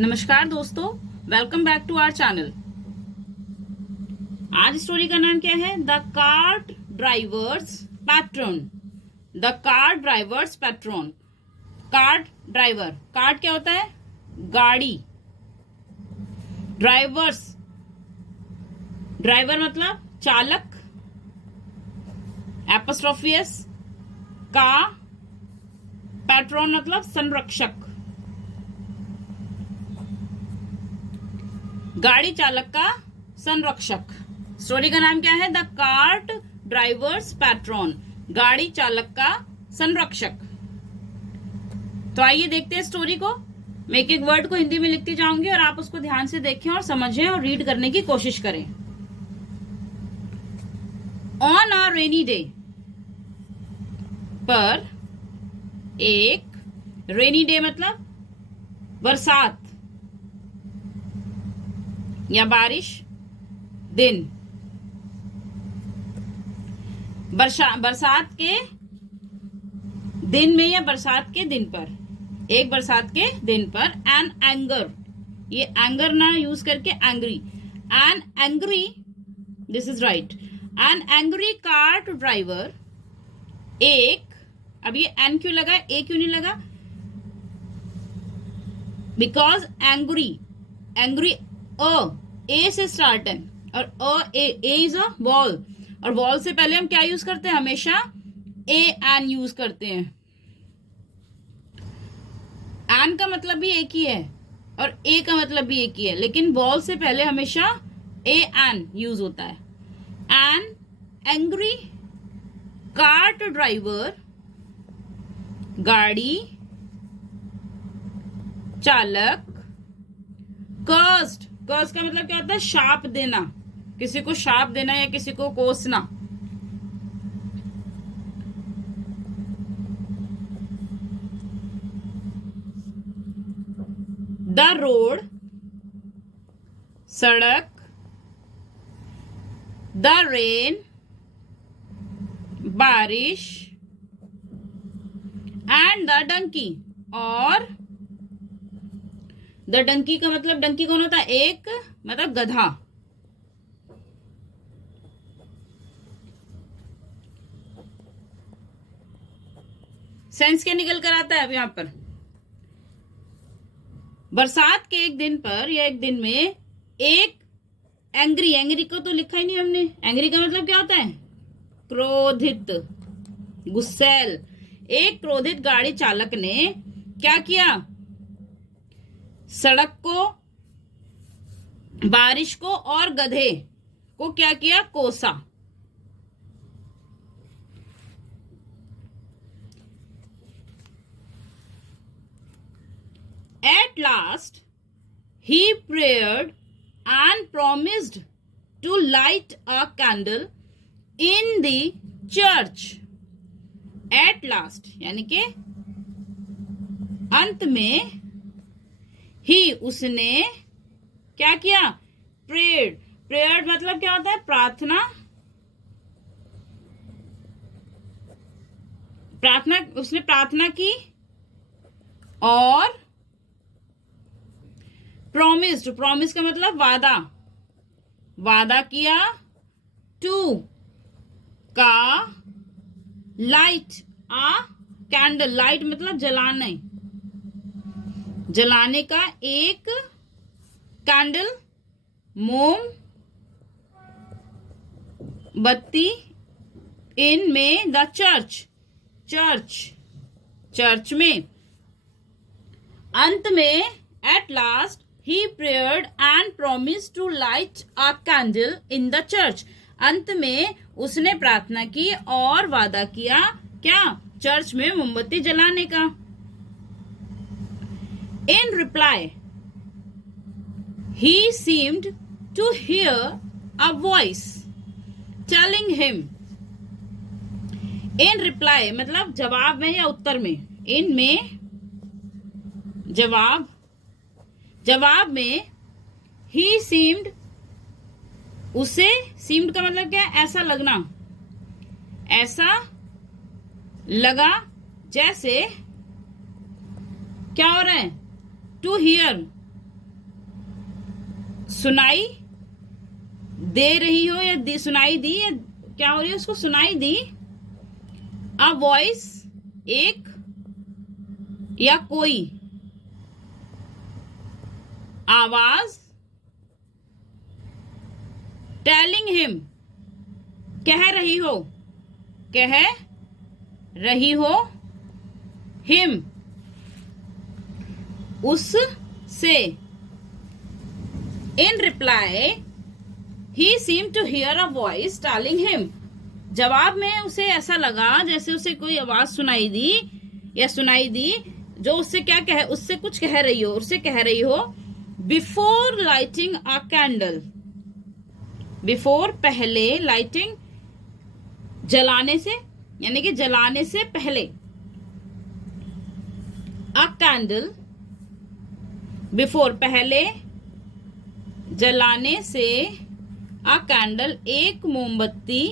नमस्कार दोस्तों, welcome back to our channel. आज स्टोरी का नाम क्या है? The cart driver's patron. The cart driver's patron. Cart driver, cart क्या होता है? गाड़ी। ड्राइवर्स, ड्राइवर मतलब चालक। एपोस्ट्रोफियस का। पैट्रन मतलब संरक्षक। गाड़ी चालक का संरक्षक। स्टोरी का नाम क्या है? The cart driver's patron. गाड़ी चालक का संरक्षक। तो आइए देखते हैं स्टोरी को। मैं एक एक वर्ड को हिंदी में लिखती जाऊंगी और आप उसको ध्यान से देखें और समझें और रीड करने की कोशिश करें। ऑन अ रेनी डे, पर एक रेनी डे मतलब बरसात या बारिश दिन। बरसात के दिन में या बरसात के दिन पर, एक बरसात के दिन पर एन एंगर, ये एंगर ना यूज करके angry. An angry, this is right. An angry cart driver, एक, अब ये एन क्यों लगा, ए क्यों नहीं लगा? बिकॉज एंग्री, एंग्री ए से स्टार्ट है और ए इज अ वॉल, और वॉल से पहले हम क्या यूज करते हैं? हमेशा ए एन यूज करते हैं। एन का मतलब भी एक ही है और ए का मतलब भी एक ही है, लेकिन वॉल से पहले हमेशा ए एन यूज होता है। एन एंग्री कार्ट ड्राइवर, गाड़ी चालक। कर्स्ड, कर्स का मतलब क्या होता है? शाप देना, किसी को शाप देना या किसी को कोसना। द रोड, सड़क। द रेन, बारिश। एंड द डंकी, और द डंकी का मतलब, डंकी कौन होता है? एक, मतलब गधा। सेंस क्या निकल कर आता है अब यहां पर? बरसात के एक दिन पर या एक दिन में एक एंग्री, एंग्री को तो लिखा ही नहीं हमने। एंग्री का मतलब क्या होता है? क्रोधित, गुस्सैल। एक क्रोधित गाड़ी चालक ने क्या किया? सड़क को, बारिश को और गधे को क्या किया? कोसा। At last, he prayed and promised to light a candle in the church. At last यानी कि अंत में, ही उसने क्या किया? प्रेयर्ड, प्रेयर्ड मतलब क्या होता है? प्रार्थना, प्रार्थना, उसने प्रार्थना की। और प्रॉमिस्ड, प्रॉमिस का मतलब वादा, वादा किया। टू का लाइट आ कैंडल, लाइट मतलब जलाने, जलाने का एक कैंडल, मोम बत्ती। इन में द चर्च, चर्च, चर्च में। अंत में एट लास्ट ही prayed and promised to light a candle in the church. अंत में उसने प्रार्थना की और वादा किया क्या? चर्च में मोमबत्ती जलाने का। In reply, he seemed to hear a voice telling him. In reply मतलब जवाब में या उत्तर में। in में जवाब, जवाब में he seemed, उसे, seemed का मतलब क्या है? ऐसा लगना, ऐसा लगा जैसे क्या हो रहा है? टू हियर, सुनाई दे रही हो या सुनाई दी, या क्या हो रही है उसको सुनाई दी। अ वॉइस, एक या कोई आवाज। टेलिंग हिम, कह रही हो, कह रही हो। हिम, उससे। In reply he seem to hear a voice telling him, जवाब में उसे ऐसा लगा जैसे उसे कोई आवाज सुनाई दी या सुनाई दी जो उससे क्या कह उससे कुछ कह रही हो, उससे कह रही हो। बिफोर लाइटिंग अ कैंडल, बिफोर पहले, लाइटिंग जलाने से, यानी कि जलाने से पहले। अ कैंडल, बिफोर पहले, जलाने से। अ कैंडल, एक मोमबत्ती।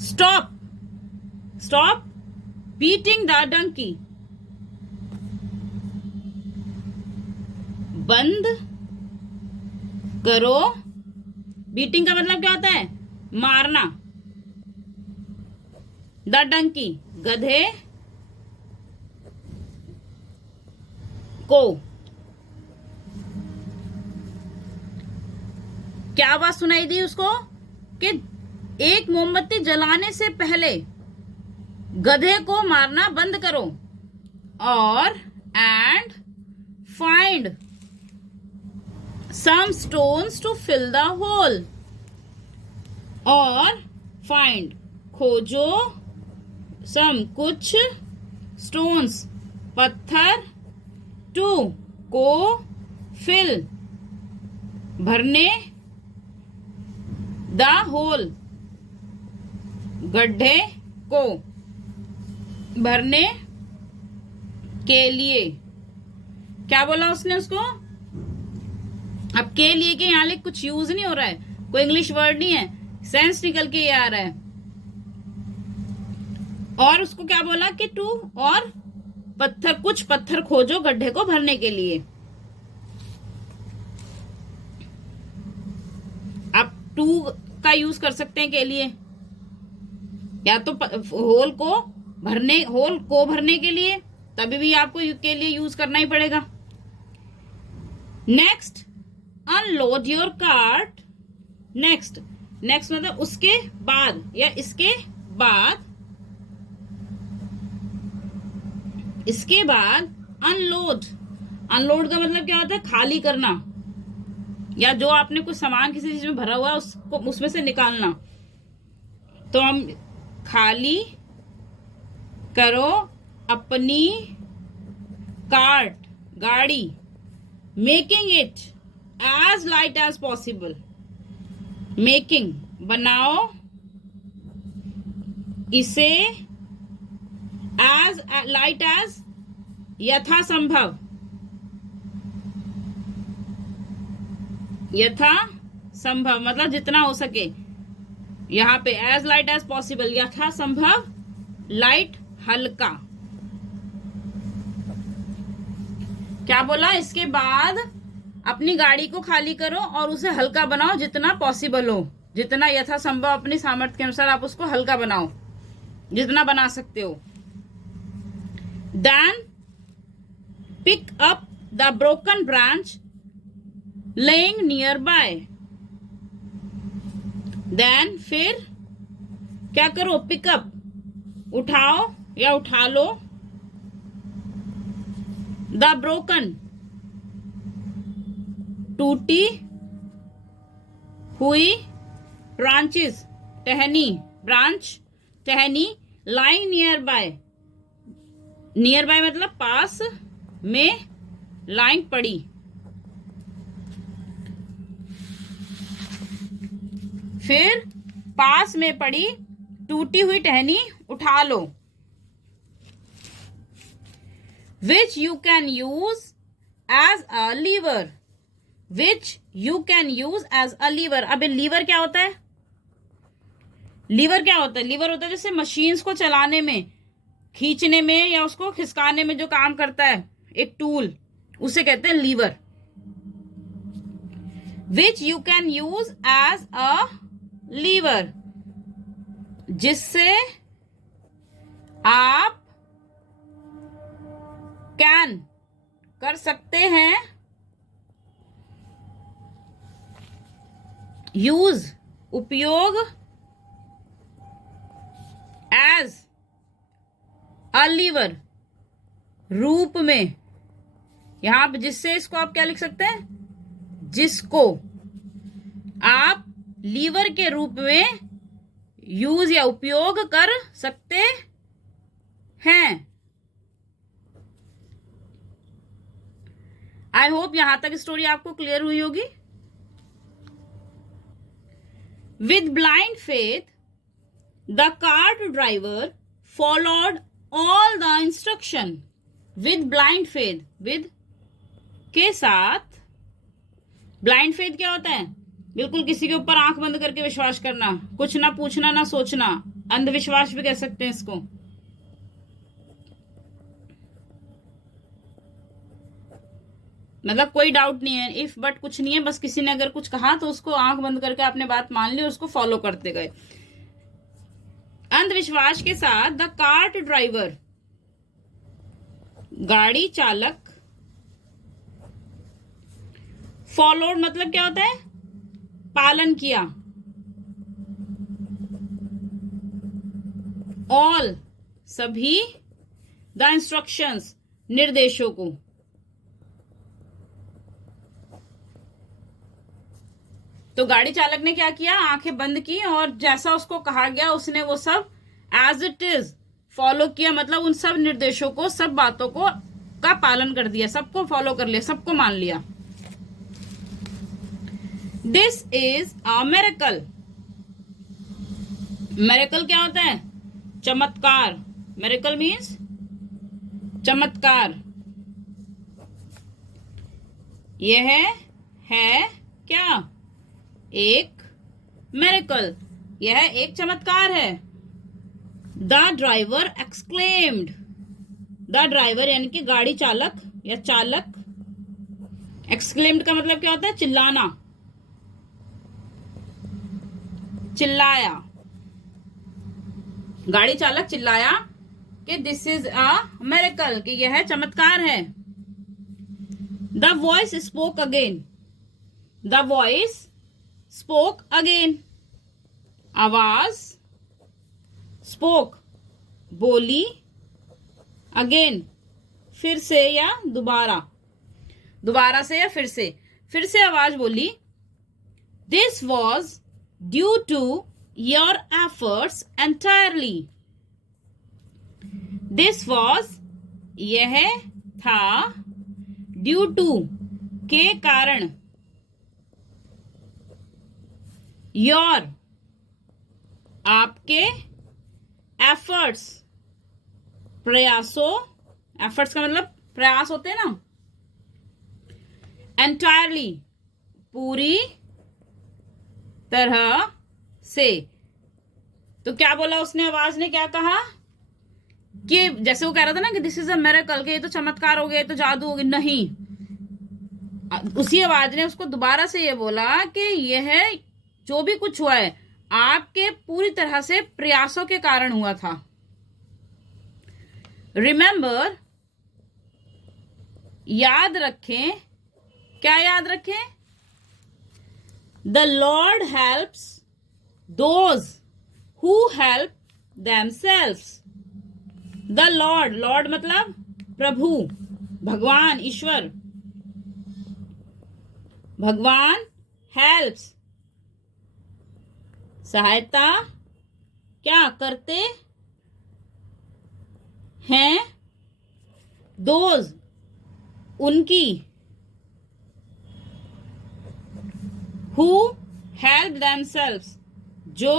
Stop, stop beating the donkey, बंद करो। बीटिंग का मतलब क्या होता है? मारना। द डंकी, गधे को। क्या आवाज सुनाई दी उसको कि एक मोमबत्ती जलाने से पहले गधे को मारना बंद करो। और and find some stones to fill the hole, और फाइंड खोजो, सम कुछ, स्टोन्स पत्थर, टू को, फिल भरने, द होल गड्ढे को, भरने के लिए। क्या बोला उसने उसको? अब के लिए के यहां ले कुछ यूज नहीं हो रहा है, कोई इंग्लिश वर्ड नहीं है, सेंस निकल के ये आ रहा है। और उसको क्या बोला कि टू और पत्थर, कुछ पत्थर खोजो गड्ढे को भरने के लिए। आप टू का यूज कर सकते हैं के लिए, या तो होल को भरने के लिए, तभी भी आपको के लिए यूज करना ही पड़ेगा। Next, unload your cart. Next, next मतलब उसके बाद या इसके बाद। इसके बाद अनलोड, अनलोड का मतलब क्या होता है? खाली करना, या जो आपने कुछ सामान किसी चीज में भरा हुआ है उसको उसमें से निकालना। तो हम खाली करो अपनी कार्ट, गाड़ी। Making it as light as possible, making बनाओ इसे, एज लाइट एज यथासंभव, यथा संभव मतलब जितना हो सके। यहां पे एज लाइट एज पॉसिबल, यथा संभव लाइट, हल्का। क्या बोला? इसके बाद अपनी गाड़ी को खाली करो और उसे हल्का बनाओ जितना पॉसिबल हो, जितना यथा संभव अपनी सामर्थ्य के अनुसार आप उसको हल्का बनाओ, जितना बना सकते हो। Then pick up the broken branch laying nearby, then फिर क्या करो? पिकअप, उठाओ या उठा लो। द ब्रोकन, टूटी हुई, ब्रांचेस टहनी, ब्रांच टहनी, lying near by, near by मतलब पास में, लाइंग पड़ी। फिर पास में पड़ी टूटी हुई टहनी उठा लो। Which you can use as a lever, which you can use as a lever. अब लीवर क्या होता है? लीवर क्या होता है? लीवर होता है जैसे मशीन्स को चलाने में, खींचने में या उसको खिसकाने में जो काम करता है, एक टूल उसे कहते हैं lever, which you can use as a lever, जिससे आप कैन कर सकते हैं, यूज उपयोग, एज अ लीवर रूप में, यहां पर जिससे इसको आप क्या लिख सकते हैं, जिसको आप लीवर के रूप में यूज या उपयोग कर सकते हैं। आई होप यहां तक स्टोरी आपको क्लियर हुई होगी। With blind faith the cart driver followed all the instruction. With blind faith, with के साथ, ब्लाइंड फेथ क्या होता है, बिल्कुल किसी के ऊपर आंख बंद करके विश्वास करना, कुछ ना पूछना ना सोचना, अंधविश्वास भी कह सकते हैं इसको। मतलब कोई डाउट नहीं है, इफ बट कुछ नहीं है, बस किसी ने अगर कुछ कहा तो उसको आंख बंद करके आपने बात मान ली और उसको फॉलो करते गए। अंधविश्वास के साथ द कार्ट ड्राइवर, गाड़ी चालक, फॉलोड मतलब क्या होता है, पालन किया, ऑल सभी, द इंस्ट्रक्शंस निर्देशों को। तो गाड़ी चालक ने क्या किया, आंखें बंद की और जैसा उसको कहा गया उसने वो सब एज इट इज फॉलो किया, मतलब उन सब निर्देशों को, सब बातों को का पालन कर दिया, सबको फॉलो कर लिया, सबको मान लिया। This is a miracle. Miracle क्या होता है, चमत्कार। मिरेकल मीन्स चमत्कार। यह है क्या, एक मिरेकल, यह एक चमत्कार है। The driver exclaimed, the driver यानी कि गाड़ी चालक या चालक, एक्सक्लेम्ड का मतलब क्या होता है, चिल्लाना, चिल्लाया, गाड़ी चालक चिल्लाया कि दिस इज अ मिरेकल, कि यह चमत्कार है। The voice spoke again, the voice spoke again, आवाज, स्पोक बोली, अगेन फिर से या दोबारा, दोबारा से या फिर से आवाज बोली। This was due to your efforts entirely. This was यह था, ड्यू टू के कारण, योर आपके, एफर्ट्स प्रयासों, एफर्ट्स का मतलब प्रयास होते हैं ना, एंटायरली पूरी तरह से। तो क्या बोला उसने, आवाज ने क्या कहा कि जैसे वो कह रहा था ना कि दिस इज अ मिरेकल, कि ये तो चमत्कार हो गया, ये तो जादू हो गया, नहीं, उसी आवाज ने उसको दोबारा से ये बोला कि यह जो भी कुछ हुआ है आपके पूरी तरह से प्रयासों के कारण हुआ था। रिमेंबर याद रखें, क्या याद रखें, the Lord helps those who help themselves. The Lord, Lord मतलब प्रभु, भगवान, ईश्वर, भगवान, हेल्प्स सहायता क्या करते हैं, दोज उनकी, हु हेल्प देमसेल्व्स जो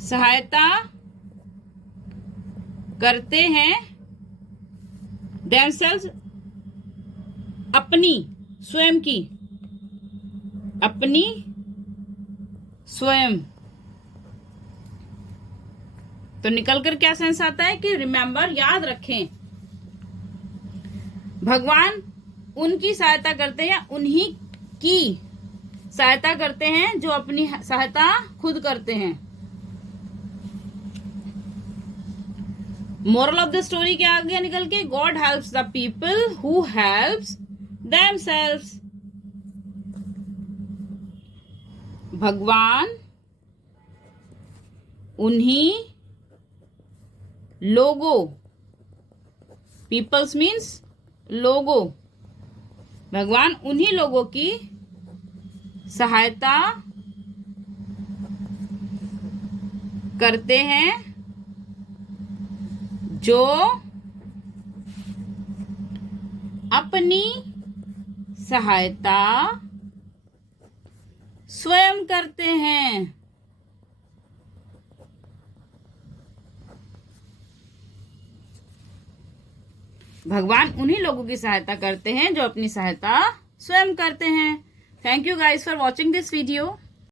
सहायता करते हैं, देमसेल्व्स अपनी, स्वयं की, अपनी स्वयं। तो निकल कर क्या सेंस आता है कि रिमेंबर याद रखें, भगवान उनकी सहायता करते हैं या उन्हीं की सहायता करते हैं जो अपनी सहायता खुद करते हैं। मोरल ऑफ द स्टोरी क्या आ गया निकल के? God helps the people who helps themselves. भगवान उन्हीं लोगों, पीपल्स मीन्स लोगों, भगवान उन्हीं लोगों की सहायता करते हैं जो अपनी सहायता स्वयं करते हैं। भगवान उन्हीं लोगों की सहायता करते हैं जो अपनी सहायता स्वयं करते हैं। Thank you guys for watching this video.